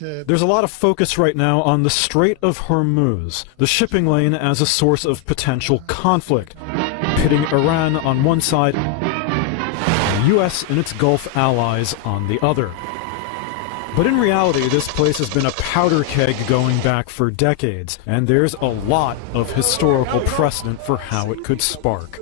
There's a lot of focus right now on the Strait of Hormuz, the shipping lane as a source of potential conflict, pitting Iran on one side and the U.S. and its Gulf allies on the other. But in reality, this place has been a powder keg going back for decades, and there's a lot of historical precedent for how it could spark.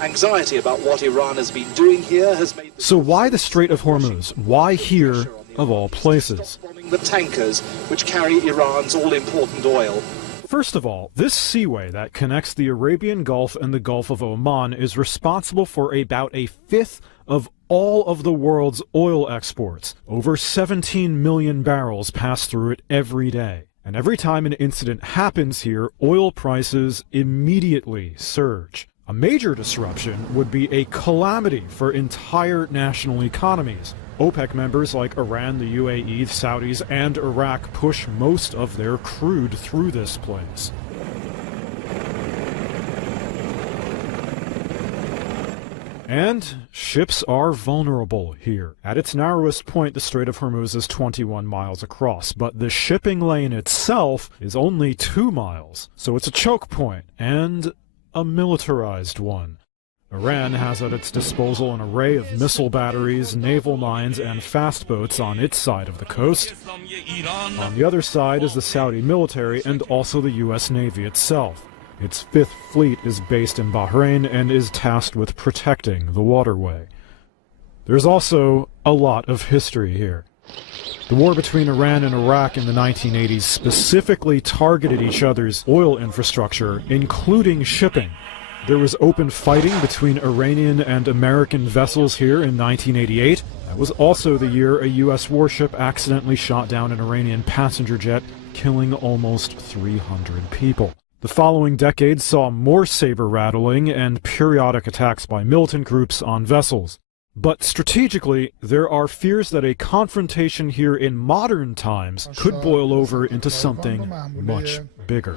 Anxiety about what Iran has been doing here has made... So why the Strait of Hormuz? Why here, of all places? The tankers which carry Iran's all-important oil. First of all, this seaway that connects the Arabian Gulf and the Gulf of Oman is responsible for about a fifth of all of the world's oil exports. Over 17 million barrels pass through it every day. And every time an incident happens here, oil prices immediately surge. A major disruption would be a calamity for entire national economies. OPEC members like Iran, the UAE, Saudis, and Iraq push most of their crude through this place. And ships are vulnerable here. At its narrowest point, the Strait of Hormuz is 21 miles across, but the shipping lane itself is only 2 miles. So it's a choke point, and a militarized one. Iran has at its disposal an array of missile batteries, naval mines, and fast boats on its side of the coast. On the other side is the Saudi military and also the U.S. Navy itself. Its Fifth Fleet is based in Bahrain and is tasked with protecting the waterway. There's also a lot of history here. The war between Iran and Iraq in the 1980s specifically targeted each other's oil infrastructure, including shipping. There was open fighting between Iranian and American vessels here in 1988. That was also the year a U.S. warship accidentally shot down an Iranian passenger jet, killing almost 300 people. The following decade saw more saber-rattling and periodic attacks by militant groups on vessels. But strategically, there are fears that a confrontation here in modern times could boil over into something much bigger.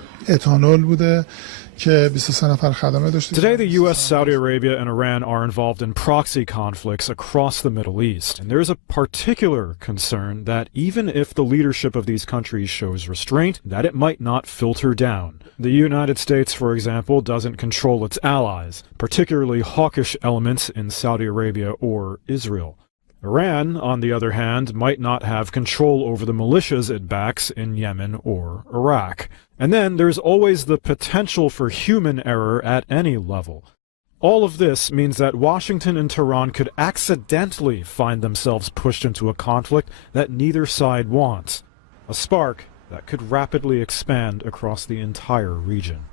Today, the U.S., Saudi Arabia, and Iran are involved in proxy conflicts across the Middle East. And there's a particular concern that even if the leadership of these countries shows restraint, that it might not filter down. The United States, for example, doesn't control its allies, particularly hawkish elements in Saudi Arabia or Israel. Iran, on the other hand, might not have control over the militias it backs in Yemen or Iraq. And then there's always the potential for human error at any level. All of this means that Washington and Tehran could accidentally find themselves pushed into a conflict that neither side wants. A spark that could rapidly expand across the entire region.